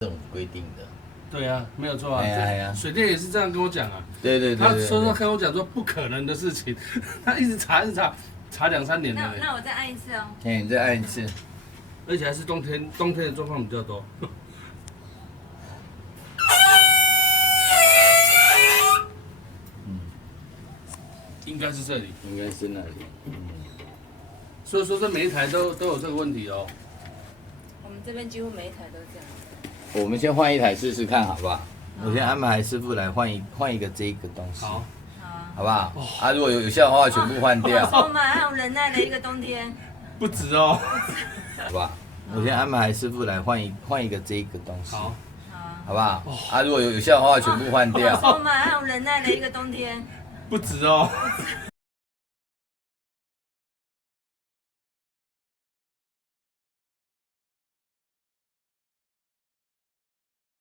政府规定的。对啊，没有错啊。哎呀，水电也是这样跟我讲啊。对。他说跟我讲说不可能的事情，他一直查2、3年了。那我再按一次哦。哎，你再按一次。而且还是冬天的状况比较多。应该是这里，应该是那里。所以说这每一台都有这个问题哦。我们这边几乎每一台都这样。我们先换一台试试看，好不好？我先安排师傅来换一个这个东西，好，好不好？啊，如果有效的话，全部换掉，充满还有忍耐的一个冬天。不止哦。好不好？我先安排师傅来换一个这个东西，好，好不好？啊，如果有效的话，全部换掉，充满还有忍耐的一个冬天。不止哦。